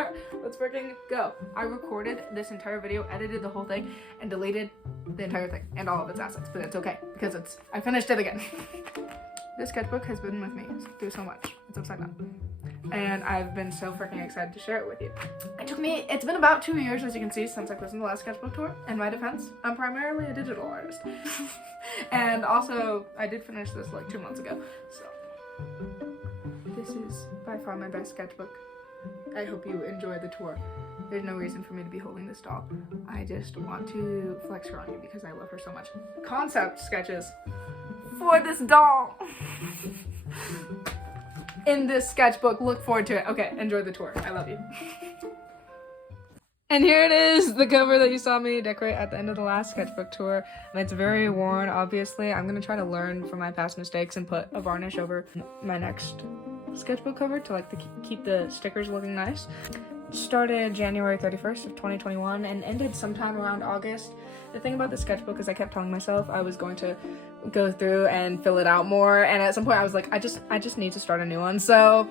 tour. Let's freaking go. I recorded this entire video, edited the whole thing, and deleted the entire thing and all of its assets, but it's okay because I finished it again. This sketchbook has been with me through so much. It's upside down. And I've been so freaking excited to share it with you. It's been about 2 years, as you can see, since I closed the last sketchbook tour. In my defense, I'm primarily a digital artist. And also, I did finish this like 2 months ago. So, this is by far my best sketchbook. I hope you enjoy the tour. There's no reason for me to be holding this doll. I just want to flex her on you because I love her so much. Concept sketches for this doll. In this sketchbook, look forward to it. Okay, enjoy the tour. I love you. And here it is, the cover that you saw me decorate at the end of the last sketchbook tour. And it's very worn, obviously. I'm gonna try to learn from my past mistakes and put a varnish over my next sketchbook cover to keep the stickers looking nice. Started January 31st of 2021 and ended sometime around August. The thing about the sketchbook is I kept telling myself I was going to go through and fill it out more, and at some point I was like, I just need to start a new one. So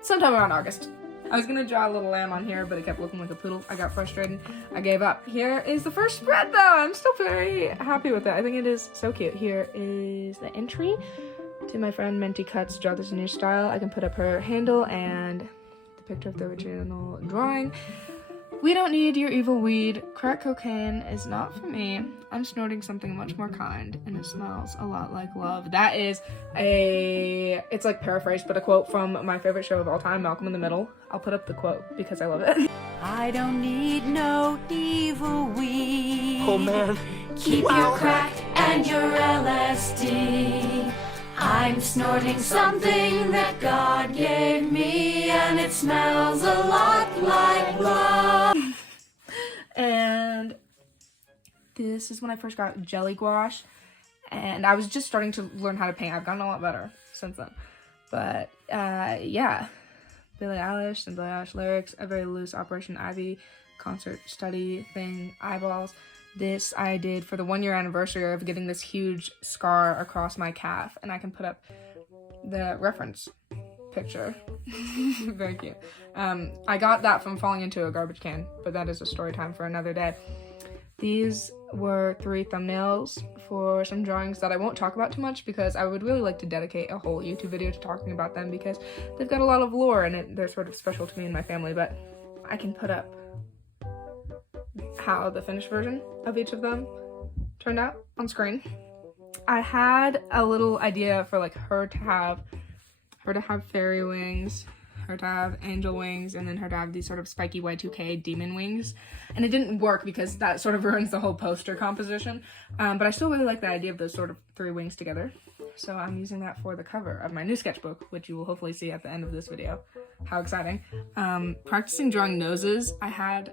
sometime around August. I was gonna draw a little lamb on here, but it kept looking like a poodle. I got frustrated. I gave up. Here is the first spread though. I'm still very happy with it. I think it is so cute. Here is the entry to my friend Menti Cuts Draw This in Your Style. I can put up her handle and the picture of the original drawing. We don't need your evil weed. Crack cocaine is not for me. I'm snorting something much more kind, and it smells a lot like love. That is it's like paraphrased, but a quote from my favorite show of all time, Malcolm in the Middle. I'll put up the quote because I love it. I don't need no evil weed. Oh man. Keep your crack and your LSD. I'm snorting something that God gave me, and it smells a lot like love. And this is when I first got jelly gouache, and I was just starting to learn how to paint. I've gotten a lot better since then. But yeah, Billie Eilish and Billie Eilish lyrics, a very loose Operation Ivy concert study thing, eyeballs. This I did for the 1 year anniversary of getting this huge scar across my calf, and I can put up the reference picture. Very cute. I got that from falling into a garbage can, but that is a story time for another day. These were 3 thumbnails for some drawings that I won't talk about too much because I would really like to dedicate a whole YouTube video to talking about them because they've got a lot of lore and they're sort of special to me and my family, but I can put up how the finished version of each of them turned out on screen. I had a little idea for like her to have fairy wings, her to have angel wings, and then her to have these sort of spiky Y2K demon wings. And it didn't work because that sort of ruins the whole poster composition. But I still really like the idea of those sort of 3 wings together. So I'm using that for the cover of my new sketchbook, which you will hopefully see at the end of this video. How exciting. Practicing drawing noses, I had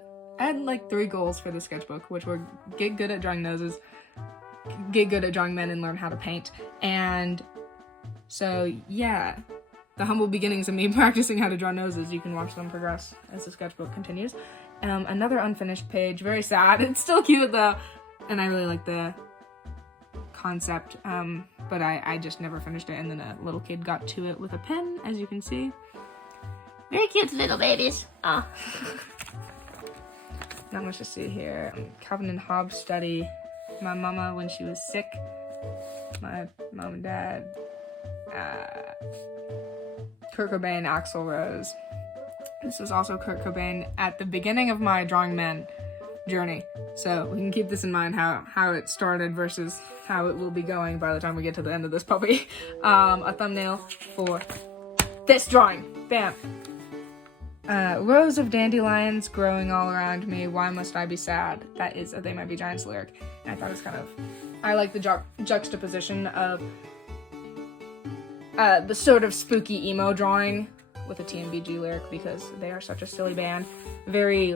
like 3 goals for the sketchbook, which were get good at drawing noses, get good at drawing men, and learn how to paint. And so yeah, the humble beginnings of me practicing how to draw noses, you can watch them progress as the sketchbook continues. Another unfinished page, very sad. It's still cute though, and I really like the concept, but I just never finished it, and then a little kid got to it with a pen, as you can see. Very cute little babies. Oh. Not much to see here. Calvin and Hobbes study. My mama when she was sick. My mom and dad. Kurt Cobain, Axl Rose. This was also Kurt Cobain at the beginning of my drawing men journey. So we can keep this in mind, how it started versus how it will be going by the time we get to the end of this puppy. A thumbnail for this drawing. Bam. Rows of dandelions growing all around me. Why must I be sad? That is a They Might Be Giants lyric. And I thought it was kind of... I like the juxtaposition of the sort of spooky emo drawing with a TMBG lyric because they are such a silly band. Very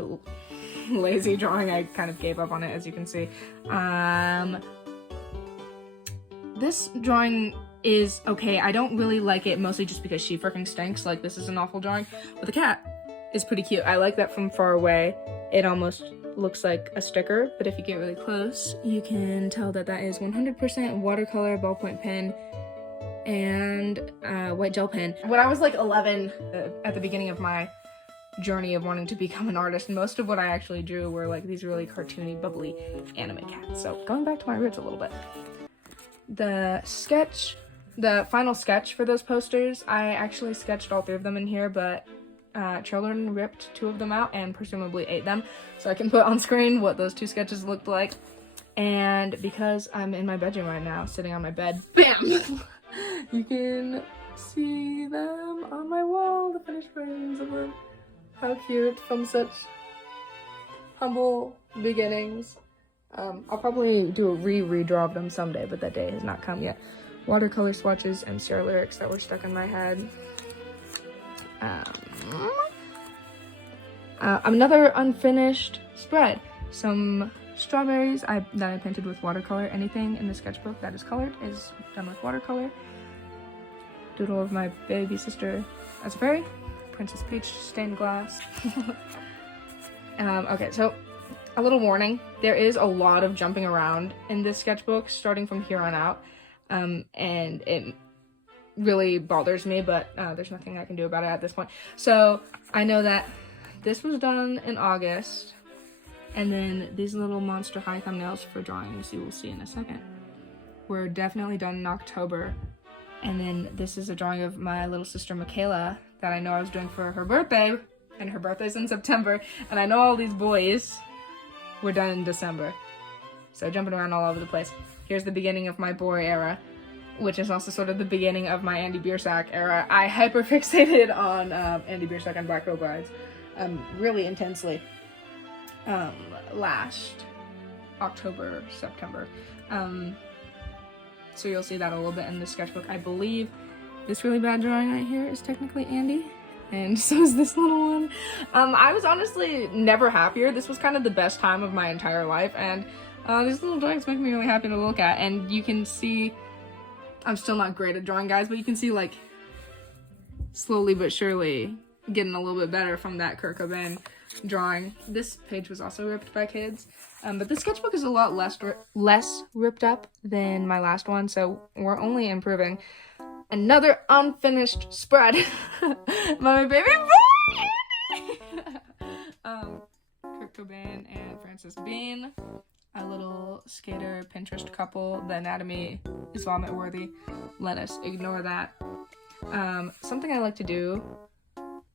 lazy drawing. I kind of gave up on it, as you can see. This drawing is okay. I don't really like it, mostly just because she freaking stinks. Like, this is an awful drawing. But the cat is pretty cute. I like that from far away. It almost looks like a sticker, but if you get really close, you can tell that that is 100% watercolor ballpoint pen and white gel pen. When I was like 11, at the beginning of my journey of wanting to become an artist. And most of what I actually drew were like these really cartoony, bubbly anime cats. So going back to my roots a little bit. The final sketch for those posters, I actually sketched all 3 of them in here, but children ripped 2 of them out and presumably ate them. So I can put on screen what those 2 sketches looked like. And because I'm in my bedroom right now, sitting on my bed, bam! You can see them on my wall, the finished versions of them. How cute, from such humble beginnings. I'll probably do a redraw of them someday, but that day has not come yet. Watercolor swatches and Sierra lyrics that were stuck in my head. Another unfinished spread. Some strawberries that I painted with watercolor. Anything in the sketchbook that is colored is done with watercolor. Doodle of my baby sister as a fairy. Princess Peach stained glass. Okay, so a little warning. There is a lot of jumping around in this sketchbook starting from here on out. And it really bothers me, but there's nothing I can do about it at this point. So I know that this was done in August. And then these little Monster High thumbnails for drawings, you will see in a second, were definitely done in October. And then this is a drawing of my little sister Michaela that I know I was doing for her birthday, and her birthday's in September. And I know all these boys were done in December. So jumping around all over the place. Here's the beginning of my boy era, which is also sort of the beginning of my Andy Biersack era. I hyperfixated on Andy Biersack and Black Veil Brides really intensely. Last October, September. So you'll see that a little bit in the sketchbook. I believe this really bad drawing right here is technically Andy, and so is this little one. I was honestly never happier. This was kind of the best time of my entire life, and these little drawings make me really happy to look at. And you can see, I'm still not great at drawing, guys, but you can see, like, slowly but surely getting a little bit better from that Kurt Cobain drawing. This page was also ripped by kids, but the sketchbook is a lot less ripped up than my last one, so we're only improving. Another unfinished spread. My baby boy! Kurt Cobain and Frances Bean, a little skater Pinterest couple. The anatomy is vomit worthy. Let us ignore that. Something I like to do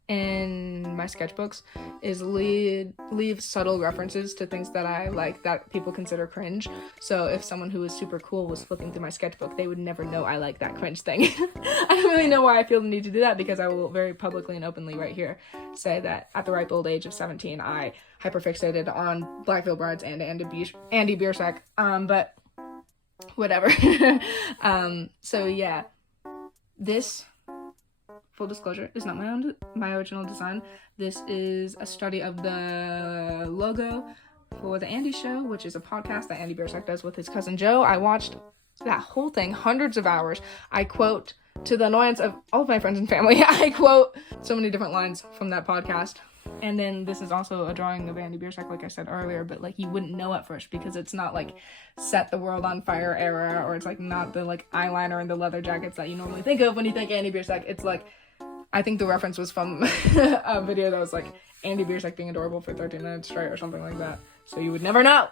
in my sketchbooks is leave subtle references to things that I like that people consider cringe. So if someone who is super cool was flipping through my sketchbook, they would never know I like that cringe thing. I don't really know why I feel the need to do that, because I will very publicly and openly right here say that at the ripe old age of 17, I hyperfixated on Black Veil Brides and Andy Biersack. But whatever. So yeah, this, full disclosure, is not my original design. This is a study of the logo for The Andy Show, which is a podcast that Andy Biersack does with his cousin Joe. I watched that whole thing hundreds of hours. I quote, to the annoyance of all of my friends and family, I quote so many different lines from that podcast. And then this is also a drawing of Andy Biersack, like I said earlier, but like you wouldn't know at first because it's not like set the world on fire era, or it's like not the like eyeliner and the leather jackets that you normally think of when you think Andy Biersack. It's like, I think the reference was from a video that was like Andy Biersack being adorable for 13 minutes straight or something like that. So you would never know.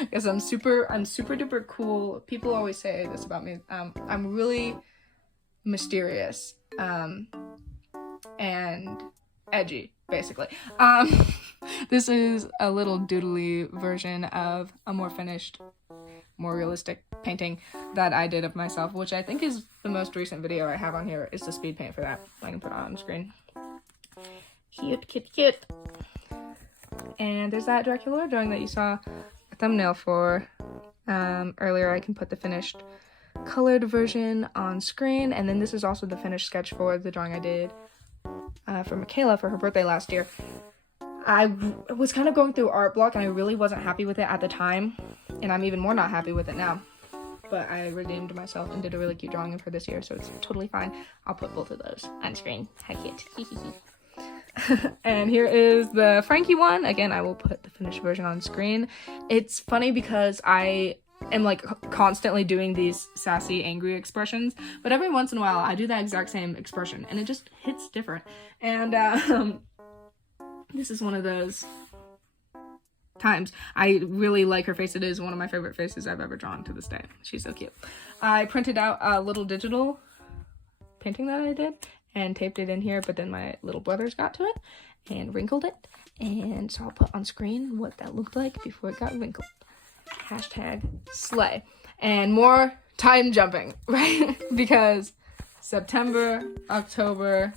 Because I'm super duper cool. People always say this about me. I'm really mysterious and edgy, basically. This is a little doodly version of a more finished, more realistic painting that I did of myself, which I think is the most recent video I have on here, is the speed paint for that. I can put it on screen. Cute. And there's that Dracula drawing that you saw a thumbnail for earlier. I can put the finished colored version on screen, and then this is also the finished sketch for the drawing I did for Michaela for her birthday last year. I was kind of going through art block, and I really wasn't happy with it at the time, and I'm even more not happy with it now. But I redeemed myself and did a really cute drawing of her this year, so it's totally fine. I'll put both of those on screen. How cute. And here is the Frankie one. Again, I will put the finished version on screen. It's funny because I am like constantly doing these sassy, angry expressions, but every once in a while I do that exact same expression and it just hits different. And This is one of those times. I really like her face. It is one of my favorite faces I've ever drawn to this day. She's so cute. I printed out a little digital painting that I did and taped it in here, but then my little brothers got to it and wrinkled it. And so I'll put on screen what that looked like before it got wrinkled. Hashtag slay. And more time jumping, right? Because September, October,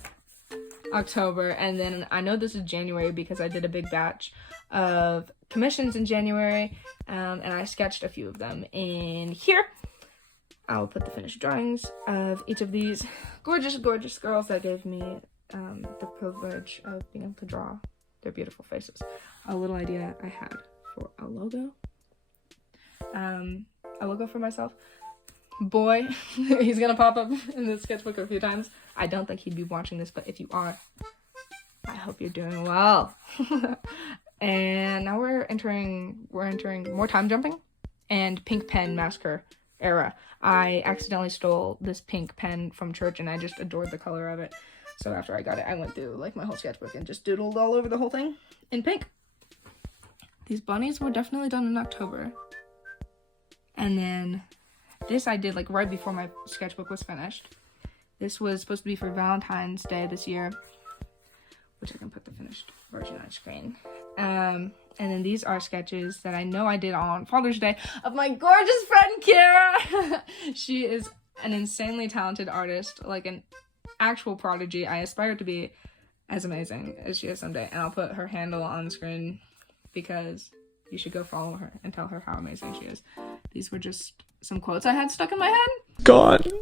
and then I know this is January because I did a big batch of commissions in January, and I sketched a few of them in here. I'll put the finished drawings of each of these gorgeous, gorgeous girls that gave me the privilege of being able to draw their beautiful faces. A little idea I had for a logo for myself. Boy, he's gonna pop up in the sketchbook a few times. I don't think he'd be watching this, but if you are, I hope you're doing well. And now we're entering more time jumping and pink pen massacre era. I accidentally stole this pink pen from church and I just adored the color of it. So after I got it, I went through like my whole sketchbook and just doodled all over the whole thing in pink. These bunnies were definitely done in October. And then this I did like right before my sketchbook was finished. This was supposed to be for Valentine's Day this year, which I can put the finished version on screen. And then these are sketches that I know I did on Father's Day of my gorgeous friend Kara. She is an insanely talented artist, like an actual prodigy. I aspire to be as amazing as she is someday. And I'll put her handle on screen because you should go follow her and tell her how amazing she is. These were just some quotes I had stuck in my head. God.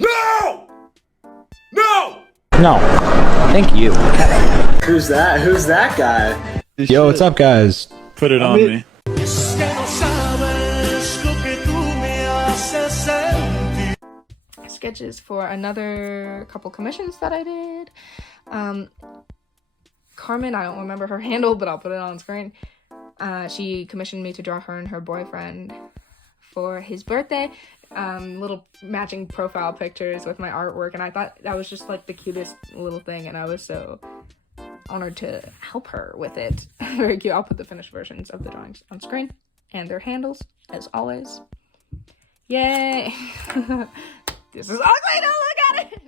No! No! No. Thank you. Who's that? Who's that guy? Yo, what's up, guys? Put it on me. Sketches for another couple commissions that I did. Carmen, I don't remember her handle, but I'll put it on screen. She commissioned me to draw her and her boyfriend for his birthday. Little matching profile pictures with my artwork, and I thought that was just like the cutest little thing, and I was so honored to help her with it. Very cute. I'll put the finished versions of the drawings on screen and their handles as always. Yay! This is ugly, don't look at it!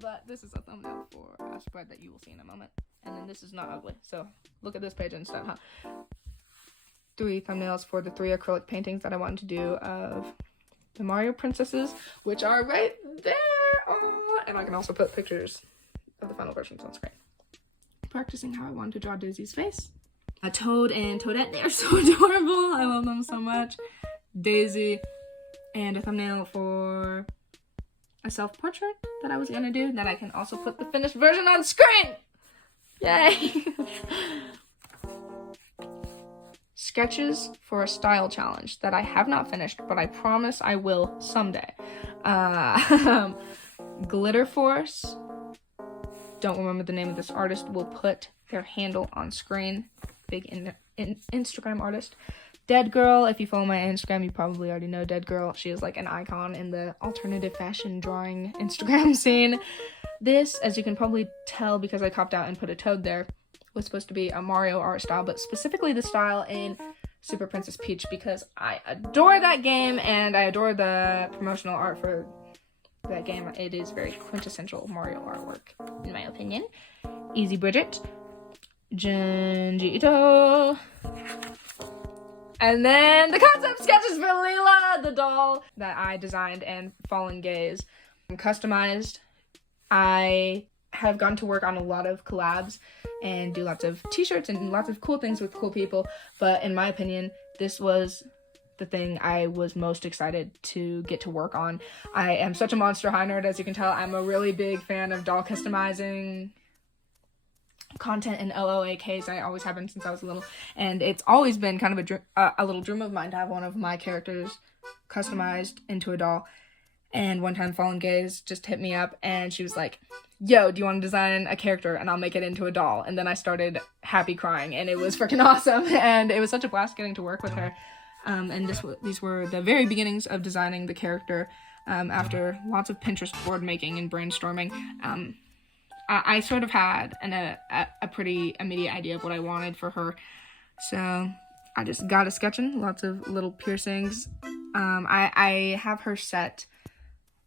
But this is a thumbnail for a spread that you will see in a moment. And then this is not ugly, so look at this page instead, huh? 3 thumbnails for the 3 acrylic paintings that I wanted to do of the Mario princesses, which are right there. Oh, and I can also put pictures of the final versions on screen. Practicing how I wanted to draw Daisy's face. A Toad and Toadette, they are so adorable. I love them so much. Daisy, and a thumbnail for a self-portrait that I was gonna do that I can also put the finished version on screen. Yay! Sketches for a style challenge that I have not finished, but I promise I will someday. Glitter Force. Don't remember the name of this artist. Will put their handle on screen. Big Instagram artist. Dead Girl. If you follow my Instagram, you probably already know Dead Girl. She is like an icon in the alternative fashion drawing Instagram scene. This, as you can probably tell because I copped out and put a toad there, was supposed to be a Mario art style, but specifically the style in Super Princess Peach because I adore that game and I adore the promotional art for that game. It is very quintessential Mario artwork, in my opinion. Easy Bridget. Junji Ito. And then the concept sketches for Leela, the doll that I designed and Fallen Gaze customized. I have gone to work on a lot of collabs and do lots of t-shirts and lots of cool things with cool people, but in my opinion, this was the thing I was most excited to get to work on. I am such a Monster High nerd, as you can tell. I'm a really big fan of doll customizing content and LOAKs. I always have been since I was little, and it's always been kind of a little dream of mine to have one of my characters customized into a doll. And one time Fallen Gaze just hit me up and she was like, yo, do you want to design a character and I'll make it into a doll? And then I started happy crying and it was freaking awesome, and it was such a blast getting to work with her. And these were the very beginnings of designing the character. After lots of Pinterest board making and brainstorming, I sort of had a pretty immediate idea of what I wanted for her. So I just got a sketching, lots of little piercings. I have her set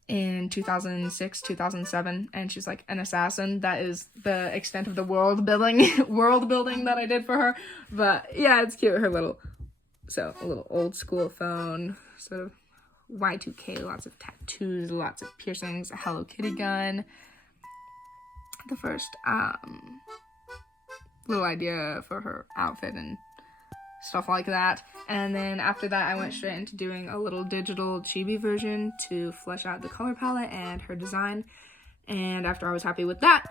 in 2006, 2007, and she's like an assassin. That is the extent of the world building that I did for her. But yeah, it's cute. Her little old school phone, sort of Y2K, lots of tattoos, lots of piercings, a Hello Kitty gun. The first little idea for her outfit and stuff like that. And then after that, I went straight into doing a little digital chibi version to flesh out the color palette and her design. And after I was happy with that,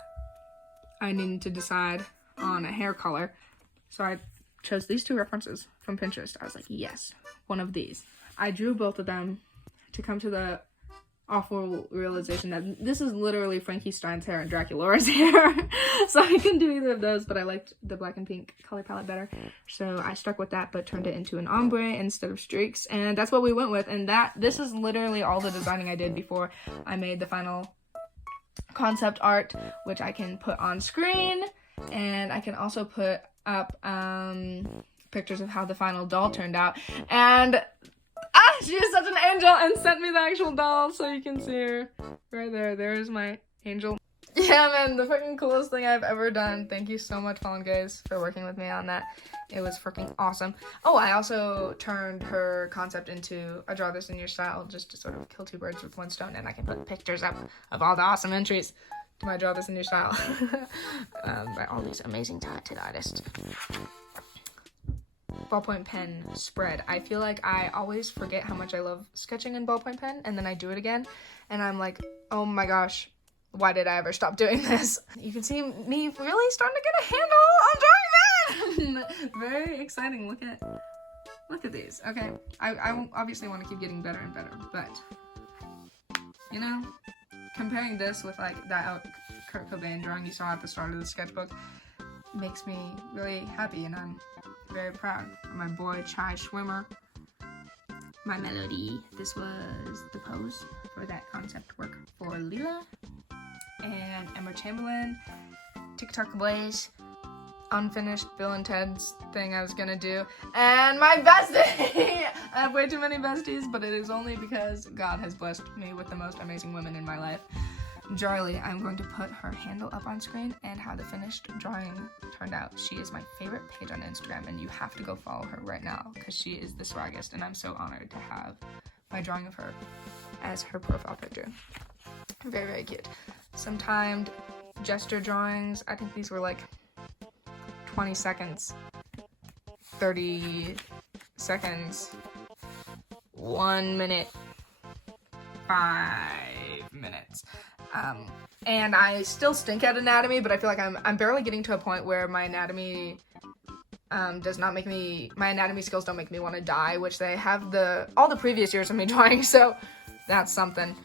I needed to decide on a hair color. So I chose these two references from Pinterest. I was like, yes, one of these. I drew both of them to come to the awful realization that this is literally Frankenstein's hair and Draculaura's hair. So I couldn't do either of those, but I liked the black and pink color palette better. So I stuck with that, but turned it into an ombre instead of streaks. And that's what we went with. And this is literally all the designing I did before I made the final concept art, which I can put on screen. And I can also put up pictures of how the final doll turned out. And she is such an angel and sent me the actual doll so you can see her right there. There's my angel. Yeah, man, the freaking coolest thing I've ever done. Thank you so much, Fallen Gaze, for working with me on that. It was freaking awesome. Oh, I also turned her concept into a draw this in your style just to sort of kill two birds with one stone, and I can put pictures up of all the awesome entries to my draw this in your style by all these amazing talented artists. Ballpoint pen spread. I feel like I always forget how much I love sketching in ballpoint pen, and then I do it again, and I'm like, oh my gosh, why did I ever stop doing this? You can see me really starting to get a handle on drawing pen. Very exciting. Look at these. Okay, I obviously want to keep getting better and better, but you know, comparing this with like that Kurt Cobain drawing you saw at the start of the sketchbook makes me really happy, and I'm very proud of my boy Chai Schwimmer. My melody. This was the pose for that concept work for Leela and Emma Chamberlain. TikTok Blaze. Unfinished Bill and Ted's thing I was gonna do. And my bestie! I have way too many besties, but it is only because God has blessed me with the most amazing women in my life. Jarly, I'm going to put her handle up on screen and how the finished drawing turned out. She is my favorite page on Instagram, and you have to go follow her right now because she is the swaggest, and I'm so honored to have my drawing of her as her profile picture. Very, very cute. Some timed gesture drawings. I think these were like 20 seconds, 30 seconds, 1 minute, 5 minutes. And I still stink at anatomy, but I feel like I'm barely getting to a point where my anatomy my anatomy skills don't make me want to die, which they have all the previous years of me drawing, so that's something.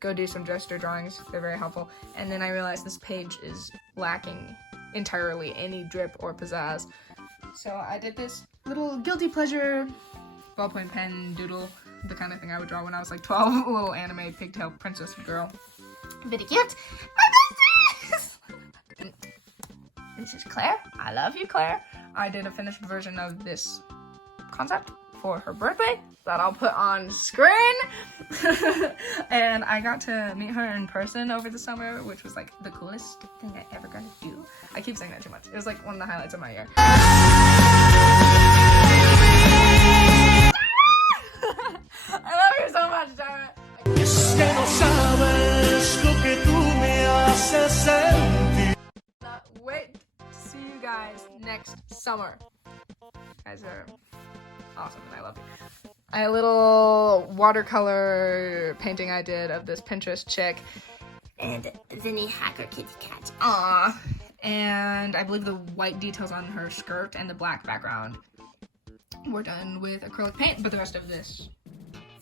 Go do some gesture drawings, they're very helpful. And then I realized this page is lacking entirely any drip or pizzazz, so I did this little guilty pleasure ballpoint pen doodle, the kind of thing I would draw when I was like 12, a little anime pigtail princess girl. Very cute. My besties! This is Claire. I love you, Claire. I did a finished version of this concept for her birthday that I'll put on screen. And I got to meet her in person over the summer, which was like the coolest thing I ever got to do. I keep saying that too much. It was like one of the highlights of my year. I love you so much, Dara. Wait to see you guys next summer. You guys are awesome and I love you. A little watercolor painting I did of this Pinterest chick and Vinny Hacker kitty cat. Aww. And I believe the white details on her skirt and the black background were done with acrylic paint, but the rest of this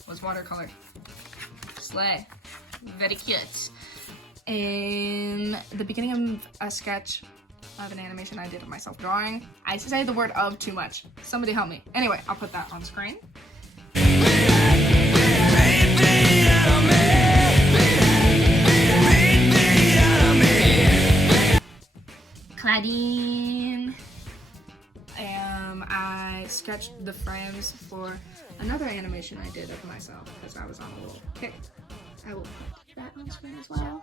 was watercolor. Slay. Very cute. In the beginning of a sketch of an animation I did of myself drawing, I say the word of too much. Somebody help me. Anyway, I'll put that on screen. Claudine. I sketched the frames for another animation I did of myself because I was on a little kick. I will put that on screen as well.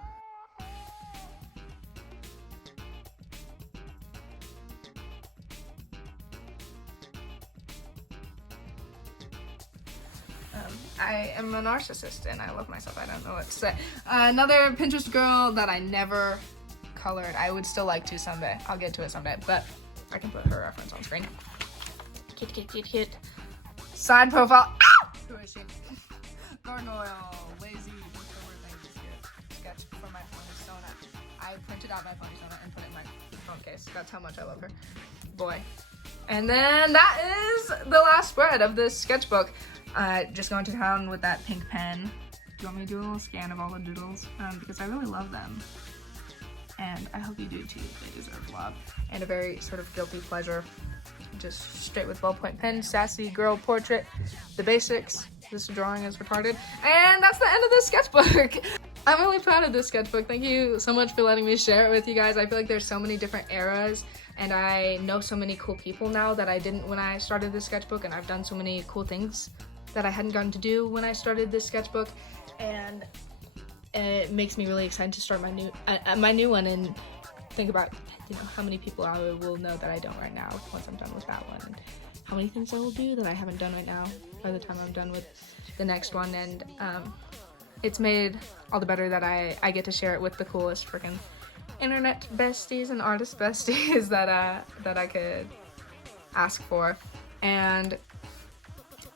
I am a narcissist and I love myself. I don't know what to say. Another Pinterest girl that I never colored. I would still like to someday. I'll get to it someday, but I can put her reference on screen. Kit. Side profile. Ow! Who is she? Garden oil. Lazy. What's the word thing to sketch for my persona. I printed out my persona and put it in my phone case. That's how much I love her. Boy. And then that is the last spread of this sketchbook. Just going to town with that pink pen. Do you want me to do a little scan of all the doodles? Because I really love them. And I hope you do too. They deserve love. And a very sort of guilty pleasure. Just straight with ballpoint pen, sassy girl portrait, the basics. This drawing is retarded. And that's the end of this sketchbook. I'm really proud of this sketchbook. Thank you so much for letting me share it with you guys. I feel like there's so many different eras and I know so many cool people now that I didn't when I started this sketchbook, and I've done so many cool things that I hadn't gotten to do when I started this sketchbook, and it makes me really excited to start my new one and think about, you know, how many people I will know that I don't right now once I'm done with that one, and how many things I will do that I haven't done right now by the time I'm done with the next one. And it's made all the better that I get to share it with the coolest freaking internet besties and artist besties that I could ask for. And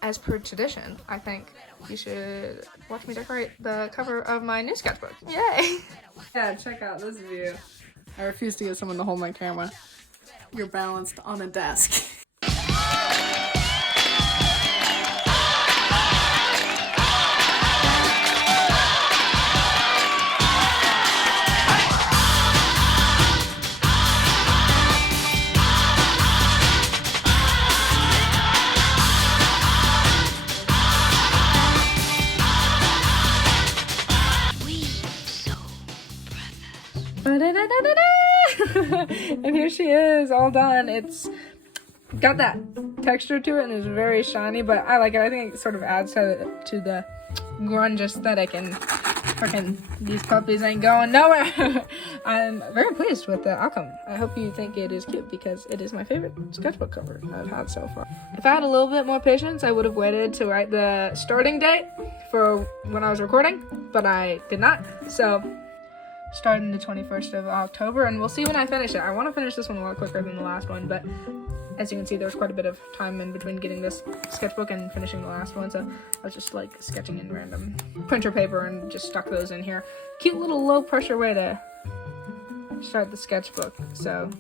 as per tradition, I think you should watch me decorate the cover of my new sketchbook. Yay! Yeah, check out this view. I refuse to get someone to hold my camera. You're balanced on a desk. And here she is, all done. It's got that texture to it and is very shiny, but I like it. I think it sort of adds to the grunge aesthetic, and freaking these puppies ain't going nowhere. I'm very pleased with the outcome. I hope you think it is cute because it is my favorite sketchbook cover I've had so far. If I had a little bit more patience, I would have waited to write the starting date for when I was recording, but I did not. So starting the 21st of October, and we'll see when I finish it. I want to finish this one a lot quicker than the last one, but as you can see, there's quite a bit of time in between getting this sketchbook and finishing the last one, so I was just like sketching in random printer paper and just stuck those in here. Cute little low pressure way to start the sketchbook. So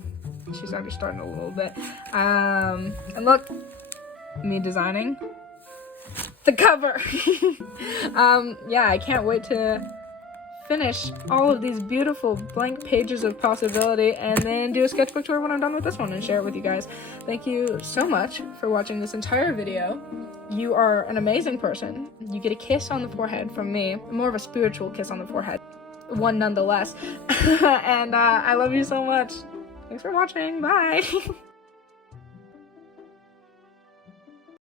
she's already starting a little bit. And look, me designing the cover. Yeah, I can't wait to finish all of these beautiful blank pages of possibility and then do a sketchbook tour when I'm done with this one and share it with you guys. Thank you so much for watching this entire video. You are an amazing person. You get a kiss on the forehead from me, more of a spiritual kiss on the forehead, one nonetheless. And I love you so much. Thanks for watching. Bye.